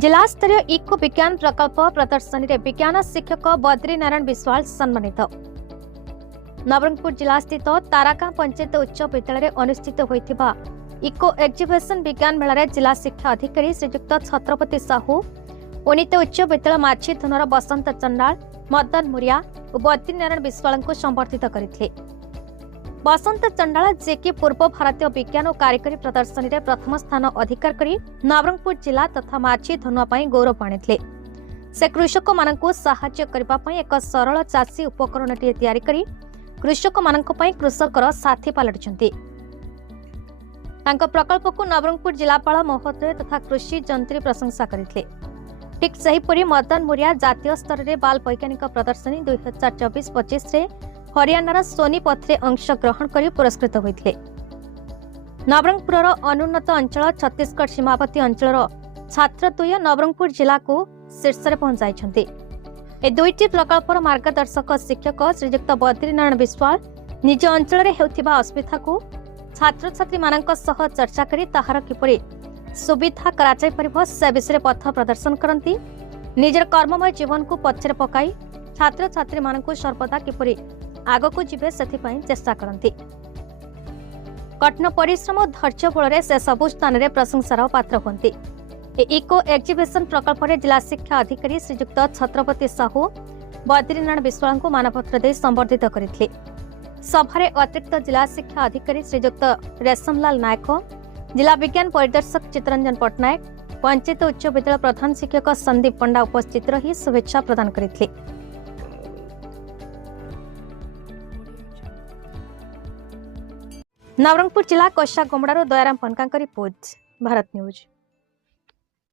जिला स्तरीय इको विज्ञान प्रकल्प प्रदर्शनी रे विज्ञान शिक्षक बद्रीनारायण विश्वाल सम्मानित। नवरंगपुर जिला स्थित ताराका पंचायत उच्च विद्यालय अनुष्ठित होइथिबा इको एक्जिबिशन विज्ञान मेला जिला शिक्षा अधिकारी श्रीयुक्त छत्रपति साहू, उन्नीत उच्च विद्यालय माछी धुनर बसंत चंडाल, मदन मुरिया और बद्रीनारायण विश्वाल को संबर्धित करथिले। बसंत चंडाल जे कि पूर्व भारतीय विज्ञान और कारिगरी प्रदर्शनी रे प्रथम स्थान अधिकार करी नवरंगपुर जिला तथा माछी धनुआ पई गौरव आनिथिले। से कृषक मानकु सहाय्य करबा पई एक सरल चासी उपकरण तैयारी करी कृषक मानक पई कृषकर साथी पलटिछंती। तांको प्रकल्प को नवरंगपुर जिलापाल महोदय तथा कृषि जंत्री प्रशंसा करथिले। ठीक सेहीपरि मदन मुरिया जातीय स्तर रे बाल वैज्ञानिक प्रदर्शनी 2024-25 रे हरियाणार सोनीपथ रे अंश ग्रहण करी पुरस्कृत होइथिले। नवरंगपुर अनुन्नत अंचल छत्तीसगढ़ सीमावर्ती अंचल छात्रद्वय नवरंगपुर जिला को शीर्ष रे पहुंचाइछन्ते। ए दुईटी प्रकल्पर मार्गदर्शक शिक्षक श्रीयुक्त बद्रीनारायण विश्वाल निज अंचल रे हेउथिबा असुविधा को छात्र छात्री मानक सह चर्चा करी ताहार किपरि सुविधा कराचाई परिबो से विषय पथ प्रदर्शन करंती। निजर कर्ममय जीवन को पछरे पकाई छात्र छात्री मानक सर्वदा किपरि आगको जीवे सेथिपाई चेष्टा करंती। कठिन परिश्रम और धैर्य बल से सबु स्थान में प्रशंसार पात्र होती। इको एक्जिबिशन प्रकल्प में जिला शिक्षा अधिकारी श्रीयुक्त छत्रपति साहू बद्रीनारायण विश्वाल को मानपत्र दे संबर्धित करथिले। सभारे अतिरिक्त जिला शिक्षा अधिकारी श्रीयुक्त रेशमलाल नायक, जिला विज्ञान परिदर्शक चित्रंजन पट्टनायक, पंचायत उच्च विद्यालय प्रधान शिक्षक संदीप पंडा उपस्थित रही शुभेच्छा प्रदान करथिले। नवरंगपुर जिला कोषा गोमड़ारू दयाराम पनका रिपोर्ट, भारत न्यूज।